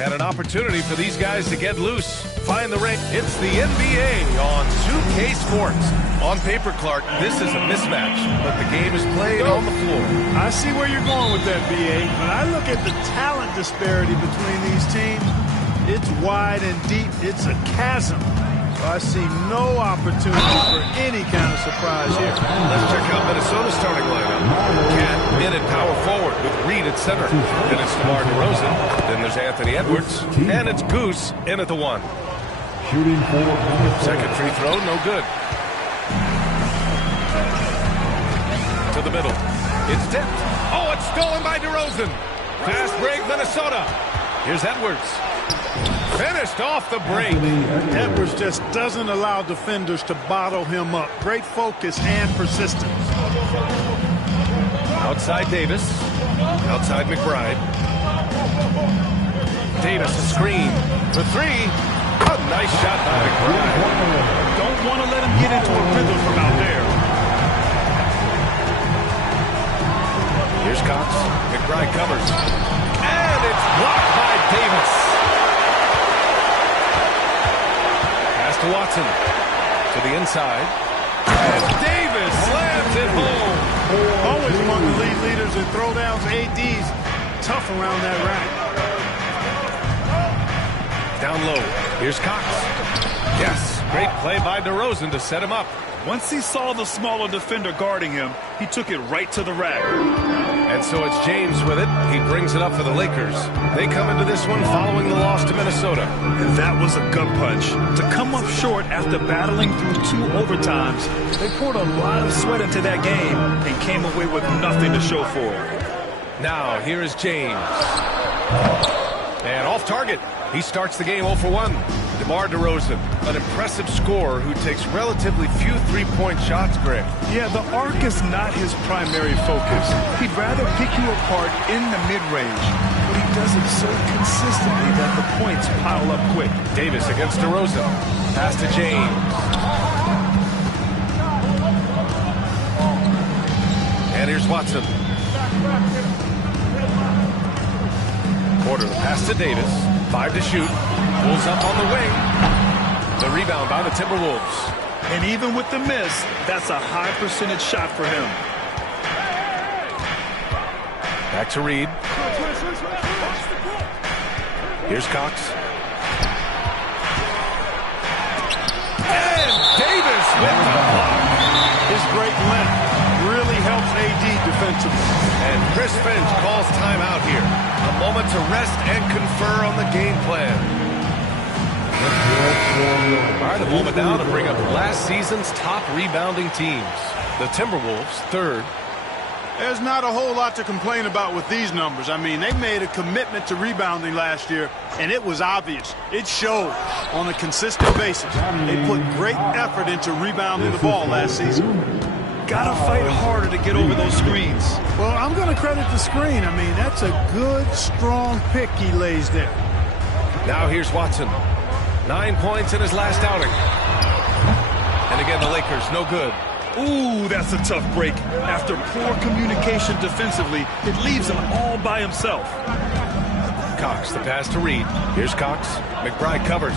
And an opportunity for these guys to get loose, find the ring. It's the NBA on 2K Sports. On paper, Clark, this is a mismatch, but the game is played on the floor. I see where you're going with that, BA, but I look at the talent disparity between these teams. It's wide and deep. It's a chasm. So I see no opportunity for any kind of surprise here. Let's check out Minnesota's starting lineup. Cat in at power forward with Reed at center. Then it's DeMar DeRozan. Then there's Anthony Edwards. And it's Goose in at the 1. Shooting for second free throw, no good. To the middle. It's tipped. Oh, it's stolen by DeRozan. Fast break, Minnesota. Here's Edwards. Finished off the break. Edwards just doesn't allow defenders to bottle him up. Great focus and persistence. Outside Davis. Outside McBride. Davis a screen for 3. A nice shot by McBride. Don't want to let him get into a rhythm from out there. Here's Cox. McBride covers. And it's blocked by Davis. To Watson, to the inside, and Davis slams it home. Always among the lead leaders in throwdowns. AD's tough around that rack. Down low, here's Cox. Yes, great play by DeRozan to set him up. Once he saw the smaller defender guarding him, he took it right to the rack. And so it's James with it. He brings it up for the Lakers. They come into this one following the loss to Minnesota. And that was a gut punch. To come up short after battling through 2 overtimes, they poured a lot of sweat into that game and came away with nothing to show for it. Now, here is James. And off target. He starts the game 0 for 1. DeMar DeRozan, an impressive scorer who takes relatively few three-point shots, Greg. Yeah, the arc is not his primary focus. He'd rather pick you apart in the mid-range, but he does it so consistently that the points pile up quick. Davis against DeRozan. Pass to James. And here's Watson. Porter, the pass to Davis. 5 to shoot. Pulls up on the wing. The rebound by the Timberwolves. And even with the miss, that's a high percentage shot for him. Back to Reed. Here's Cox. And Davis with the block. His great length really helps AD defensively. And Chris Finch calls timeout here. A moment to rest and confer on the game plan. All right, a moment now to bring up last season's top rebounding teams. The Timberwolves, 3rd. There's not a whole lot to complain about with these numbers. I mean, they made a commitment to rebounding last year, and it was obvious. It showed on a consistent basis. They put great effort into rebounding the ball last season. Gotta fight harder to get over those screens. Well, I'm going to credit the screen. I mean, that's a good, strong pick he lays there. Now here's Watson. 9 points in his last outing. And again, the Lakers, no good. Ooh, that's a tough break. After poor communication defensively, it leaves him all by himself. Cox, the pass to Reed. Here's Cox. McBride covers.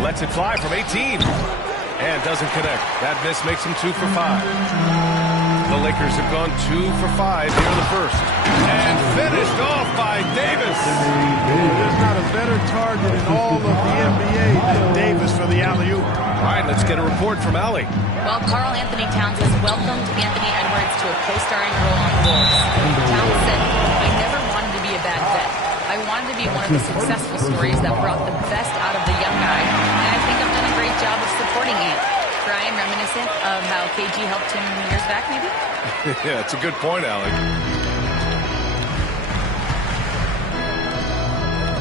Lets it fly from 18. And doesn't connect. That miss makes him 2 for 5. The Lakers have gone 2 for 5 here in the first. And finished off by Davis. There's not a better target in all of the NBA than Davis for the alley-oop. All right, let's get a report from Allie. Well, Karl Anthony Towns has welcomed Anthony Edwards to a co-starring role on the Wolves. Towns said, "I never wanted to be a bad vet. I wanted to be one of the successful stories that brought the best out of the young guy, and I think I've done a great job of supporting Ant." Brian, reminiscent of how KG helped him years back, maybe? Yeah, it's a good point, Allie.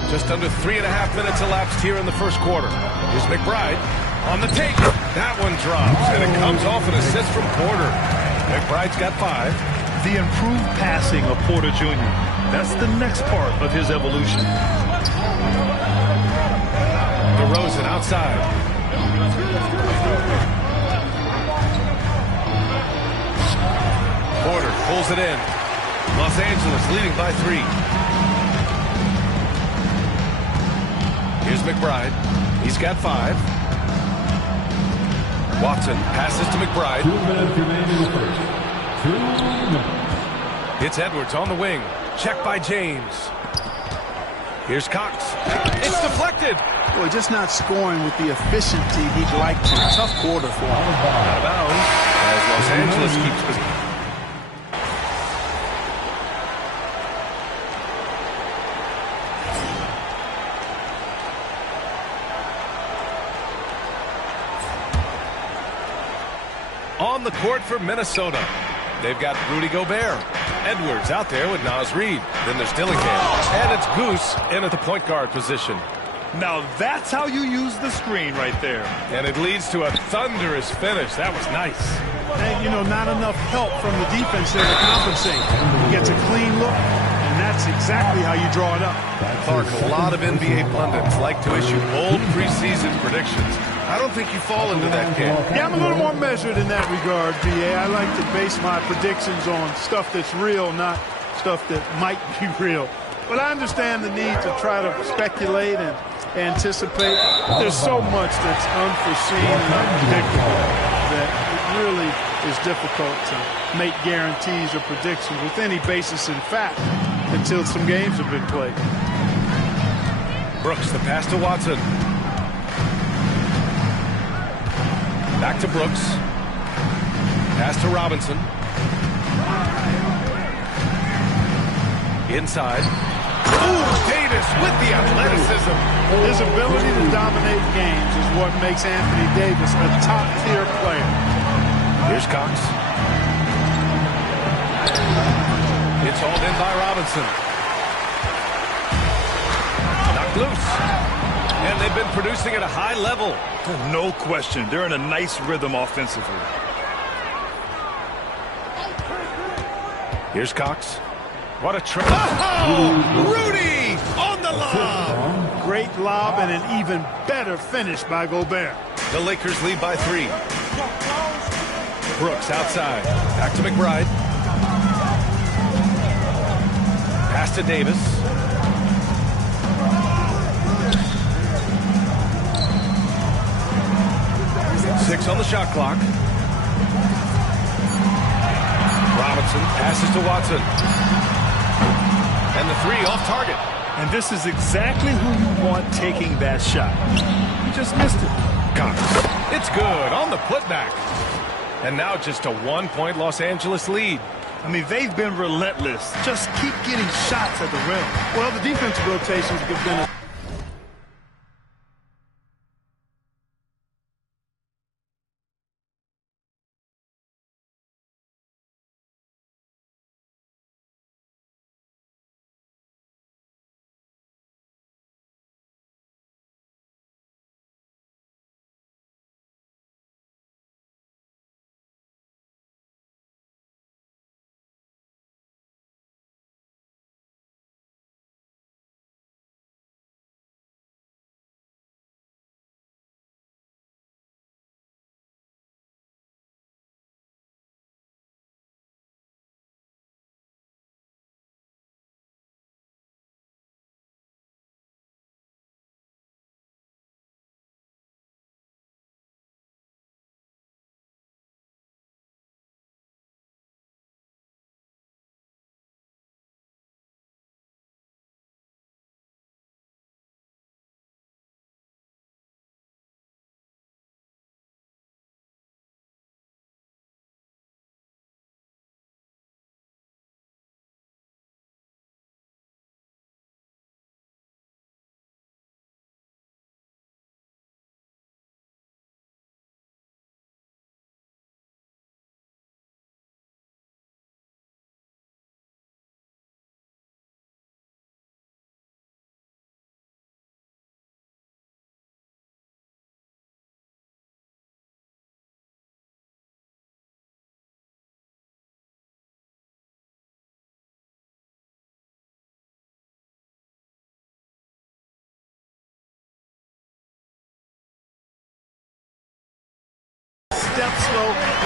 Just under 3.5 minutes elapsed here in the first quarter. Here's McBride on the take. That one drops, and it comes off an assist from Porter. McBride's got 5. The improved passing of Porter Jr. That's the next part of his evolution. DeRozan outside. Porter pulls drills it in. Los Angeles leading by 3. Here's McBride. He's got 5. Watson passes to McBride. 2 minutes remaining in the first. 2 minutes. It's Edwards on the wing. Check by James. Here's Cox. It's deflected. Boy, just not scoring with the efficiency he'd like to. Tough quarter for him. Out of bounds as Los Angeles keeps possession. On the court for Minnesota, they've got Rudy Gobert. Edwards out there with Naz Reid. Then there's Dillingham. And it's Goose in at the point guard position. Now that's how you use the screen right there. And it leads to a thunderous finish. That was nice. And, you know, not enough help from the defense there to compensate. He gets a clean look, and that's exactly how you draw it up. Clark, a lot of NBA pundits like to issue bold preseason predictions. I don't think you fall into that camp. Yeah, I'm a little more measured in that regard, B.A. I like to base my predictions on stuff that's real, not stuff that might be real. But I understand the need to try to speculate and anticipate. There's so much that's unforeseen and unpredictable that it really is difficult to make guarantees or predictions with any basis in fact until some games have been played. Brooks, the pass to Watson. Back to Brooks. Pass to Robinson. Inside. Ooh, Davis with the athleticism. His ability to dominate games is what makes Anthony Davis a top-tier player. Here's Cox. It's hauled in by Robinson. Knocked loose. And they've been producing at a high level. No question. They're in a nice rhythm offensively. Here's Cox. What a try. Oh, Rudy on the lob. Great lob and an even better finish by Gobert. The Lakers lead by 3. Brooks outside. Back to McBride. Pass to Davis. Six on the shot clock. Robinson passes to Watson. And the 3 off target. And this is exactly who you want taking that shot. You just missed it. Cox. It's good on the putback. And now just a 1-point Los Angeles lead. I mean, they've been relentless. Just keep getting shots at the rim. Well, the defensive rotations have been a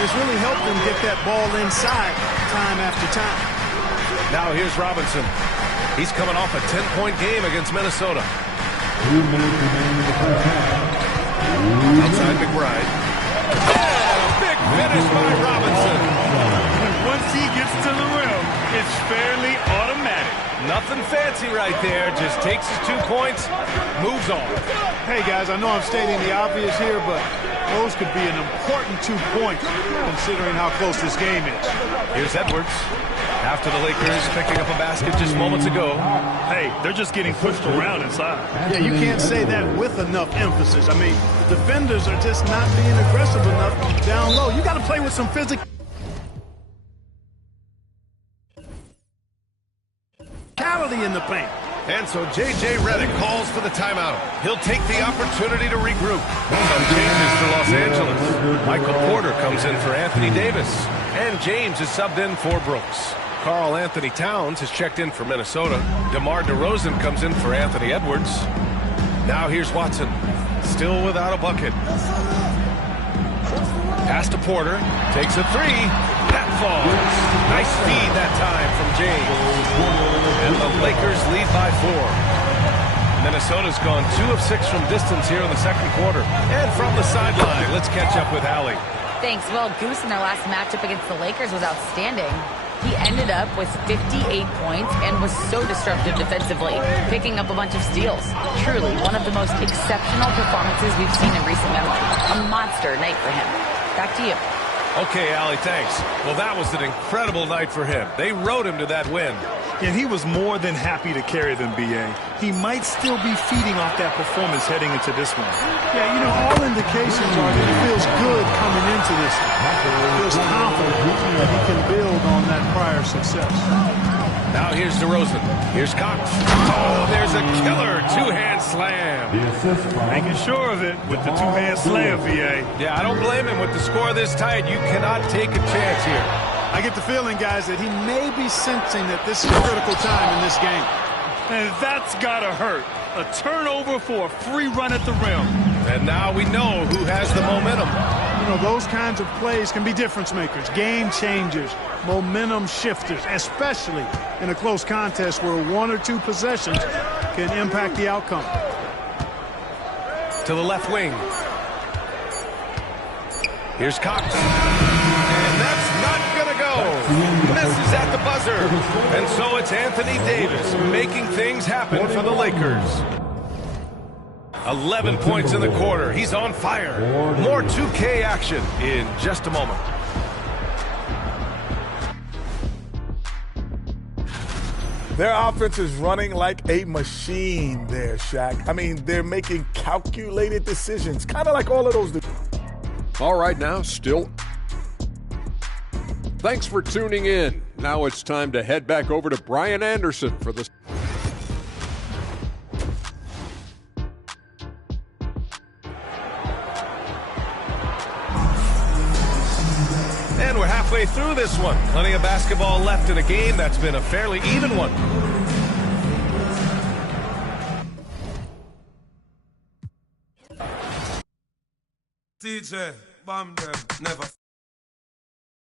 it's really helped them get that ball inside time after time. Now here's Robinson. He's coming off a 10-point game against Minnesota. 2 minutes remaining in the first half. Outside McBride. Yeah, a big finish by Robinson. Once he gets to the rim, it's fairly automatic. Nothing fancy right there. Just takes his 2 points, moves on. Hey, guys, I know I'm stating the obvious here, but those could be an important 2 points considering how close this game is. Here's Edwards. After the Lakers picking up a basket just moments ago. Hey, they're just getting pushed around inside. Yeah, you can't say that with enough emphasis. I mean, the defenders are just not being aggressive enough down low. You got to play with some physicality in the paint. And so J.J. Redick calls for the timeout. He'll take the opportunity to regroup. Some changes for Los Angeles. Michael Porter comes in for Anthony Davis. And James is subbed in for Brooks. Karl Anthony Towns has checked in for Minnesota. DeMar DeRozan comes in for Anthony Edwards. Now here's Watson. Still without a bucket. Pass to Porter. Takes a 3. That falls. Nice feed that time from James. And the Lakers lead by 4. Minnesota's gone 2 of 6 from distance here in the second quarter. And from the sideline, let's catch up with Allie. Thanks. Well, Goose in their last matchup against the Lakers was outstanding. He ended up with 58 points and was so disruptive defensively, picking up a bunch of steals. Truly, one of the most exceptional performances we've seen in recent memory. A monster night for him. Back to you. Okay, Allie, thanks. Well, that was an incredible night for him. They rode him to that win. And he was more than happy to carry them, B.A. He might still be feeding off that performance heading into this one. Yeah, you know, all indications are that he feels good coming into this. He feels confident that he can build on that prior success. Now here's DeRozan. Here's Cox. Oh, there's a killer 2-hand slam. The assist from Making sure of it with the 2-hand slam, B.A. Yeah, I don't blame him. With the score this tight, you cannot take a chance here. I get the feeling, guys, that he may be sensing that this is a critical time in this game. And that's gotta hurt. A turnover for a free run at the rim. And now we know who has the momentum. You know, those kinds of plays can be difference makers, game changers, momentum shifters, especially in a close contest where 1 or 2 possessions can impact the outcome. To the left wing. Here's Cox. And that's not going to go. Misses at the buzzer. And so it's Anthony Davis making things happen for the Lakers. 11 points in the quarter. He's on fire. More 2K action in just a moment. Their offense is running like a machine there, Shaq. I mean, they're making calculated decisions, kind of like all of those. All right, now, still. Thanks for tuning in. Now it's time to head back over to Brian Anderson for the... And we're halfway through this one. Plenty of basketball left in a game that's been a fairly even one. DJ, bomb them, never.